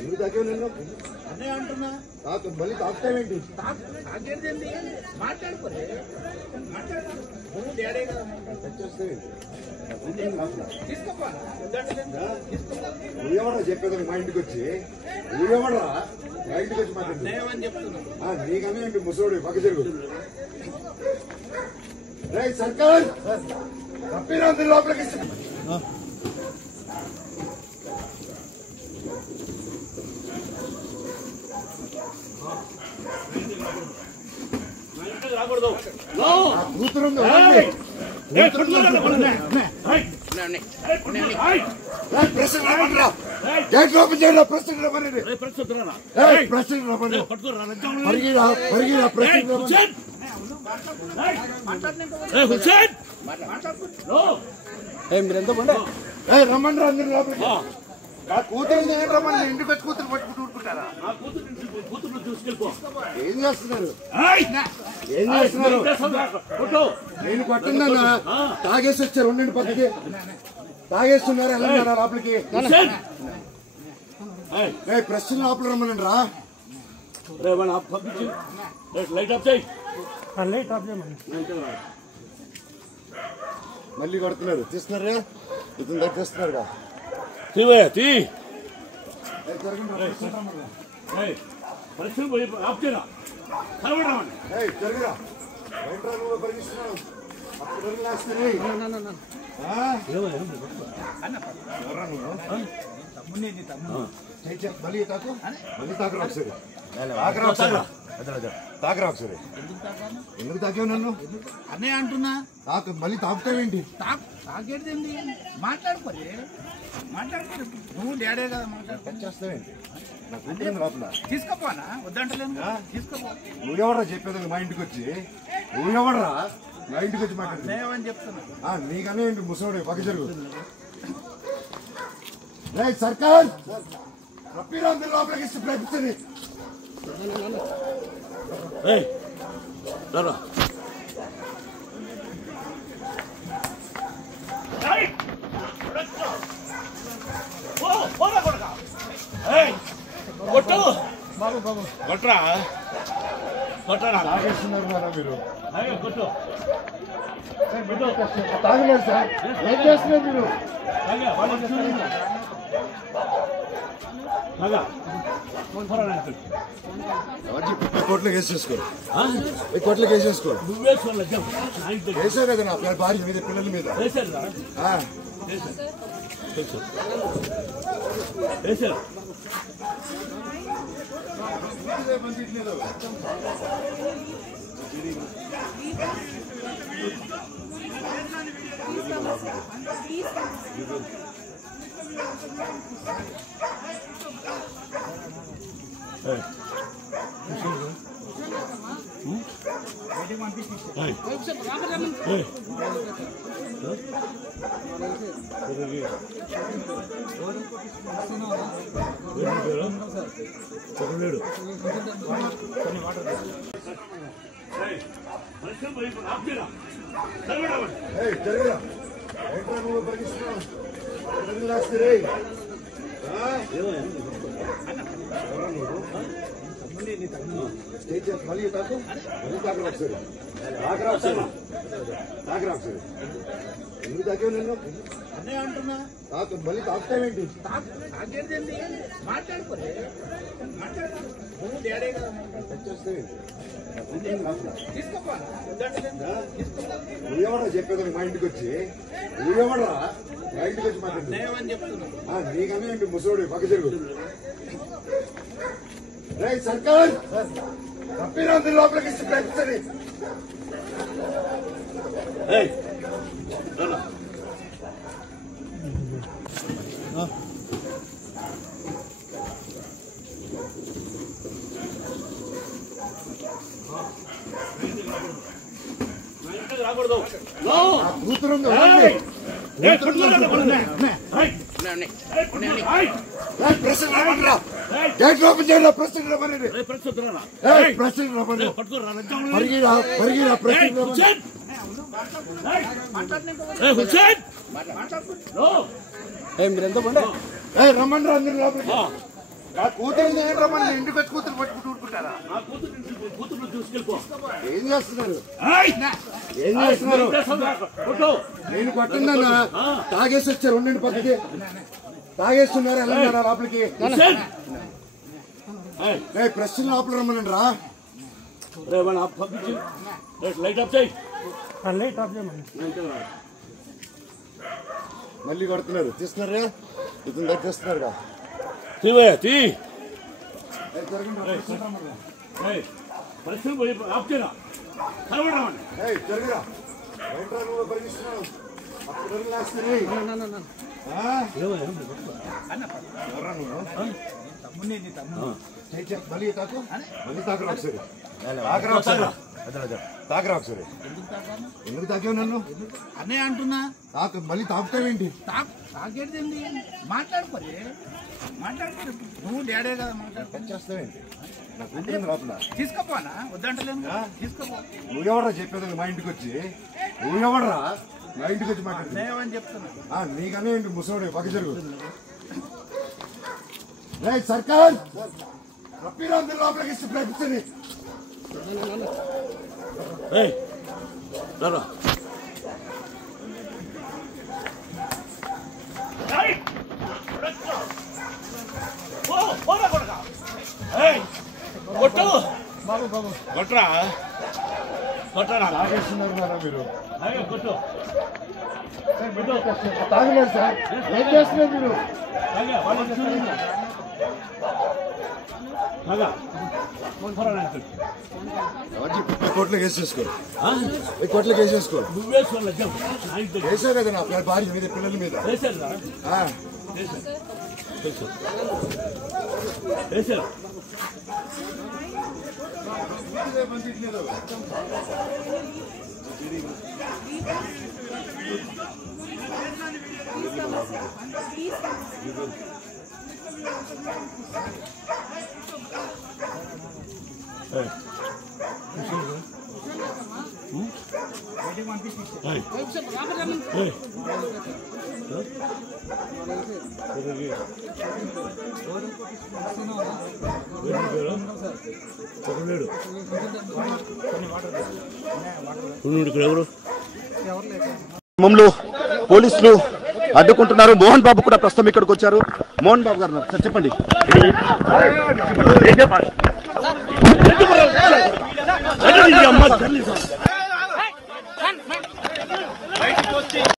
ఎందుకు తాకే నేను అదే అంటున్నా మళ్ళీ తాకుతావేంటి మాట్లాడుకోలే నువ్వెవడా చెప్పేదాన్ని మా ఇంటికి వచ్చి నువ్వెవడరా మా ఇంటికి వచ్చి మాట్లాడుతున్నా చెప్తున్నా నీకనే ఏంటి ముసోడు పక్క జరుగు రైట్ సర్కార్ తప్పినందు లోపలికి కూతురు గేట్ ఓపెన్ చేయాలి ప్రెసిడెంట్ మీరెంత రమ్మని అందరు లోపలికి కూతురు రమ్మని ఇంటికి వచ్చి కూతురు పట్టుకుంటూ ఊరుకుంటారా ఏం చేస్తున్నారు ఏం చేస్తున్నారు నేను పట్టిందన్నా తాగేసి వచ్చారు ఉండండి పక్కకి తాగేస్తున్నారు వెళ్ళండి లోపలికి ప్రెస్ లోపల రమ్మనండి రా మళ్ళీ కొడుతున్నారు తీస్తున్నారా ఇతను దగ్గర తీస్తున్నారుగా మళ్ళీ తాకు మళ్ళీ తాకరా ఒకసారి తాకరా ఒకసారి ఎందుకు తాకేవు నన్ను అనే అంటున్నా మళ్ళీ తాకుతావేంటి తాకేది మాట్లాడుకోలే నువ్వు డాడే కదా చేస్తావేంటి నా కూతురు లోపల తీసుకోపోనా వద్దంటలేదు తీసుకోపో నువ్వెవడరా చెప్పేది మా ఇంటికి వచ్చి నువ్వెవడరా మా ఇంటికి వచ్చి మాట్లాడుతున్నావు చెప్తున్నా నీకనే ఏంటి ముసోడు పక్క జరుగు రైట్ సర్కార్ తప్పినందు లోపలికి ఇచ్చి ప్రయత్నించండి కొట్రా తాగేస్తున్నారు మీరు తాగలేదు సార్ ఏం చేస్తున్నారు మీరు కోట్లకి వేసేసుకో కోట్లకి వేసేసుకో వేసావు కదా నా భార్య మీద పిల్లల మీద మళ్ళీ తాకు మళ్ళీ తాకరా ఒకసారి తాకరా ఒకసారి ఎందుకు తాకేవు నేను అనే అంటున్నా మళ్ళీ తాకుతావేంటి తాకేది మాట్లాడుకోలే నువ్వు డాడే కదా చేస్తావేంటి తీసుకోపోనా వద్దంటలేదు నువ్వెవడరా చెప్పేదాన్ని మా ఇంటికి వచ్చి నువ్వెవడరా మా ఇంటికి వచ్చి మాట్లాడుతున్నా చెప్తున్నా నీకనే ఏంటి ముసోడు పక్క జరుగు రైట్ సర్కార్ తప్పినందు లోపలికి ఇచ్చి ప్రయత్నించండి కూతురు గేట్ ఓపెన్ చేయాలి. ప్రెసిడెంట్ రమ్మనండి. ప్రెసిడెంట్ రమ్మని పరిగిరా ప్రెసిడెంట్ రమ్మని అందరు లోపలికి. కూతురు రమ్మని ఇంటికి వచ్చి కూతురు పట్టుకుంటూ ఊరుకుంటారా? ఏం చేస్తున్నారు? నేను కొట్టిందన్నా తాగేసి వచ్చారు. ఉండండి పక్కకి. తాగేస్తున్నారు. వెళ్ళండి లోపలికి. ప్రశ్న లోపల రమ్మనండి రా. మళ్ళీ కొడుతున్నారు. తీస్తున్నారా? ఇతను దగ్గర తీస్తున్నారుగా. తాకరా ఒకసారి. ఎందుకు తాకావు నన్ను? అన్నయ్య అంటున్నా. మళ్ళీ తాకుతావేంటి? తాగేది మాట్లాడుకోలే. మాట్లాడుకో. నువ్వు డాడే కదా చేస్తావేంటి? లోపల తీసుకోపోనా? వద్దంటలేను. తీసుకోపో. నువ్వెవడరా చెప్పేది? మా ఇంటికి వచ్చి నువ్వెవడరా మా ఇంటికి వచ్చి మాట్లాడుతున్నావని చెప్తున్నా. నీకనే ఏంటి ముసోడు పక్క జరుగు. సర్కార్ రప్పీరాందరూ లోపలికి ఇచ్చి ప్రకటించండి. కొట్రా కొట్టరా మీరు తాగలేదు సార్. ఏం చేస్తున్నారు మీరు? కోట్లో కేసు చేసుకో. కోట్లో కేసు చేసుకో. వేసావు కదా నా భార్య మీద పిల్లల మీద. ఖమ్మంలో పోలీసులు అడ్డుకుంటున్నారు. మోహన్ బాబు కూడా ప్రస్తుతం ఇక్కడికి వచ్చారు. మోహన్ బాబు గారు సార్ చెప్పండి. అమ్మ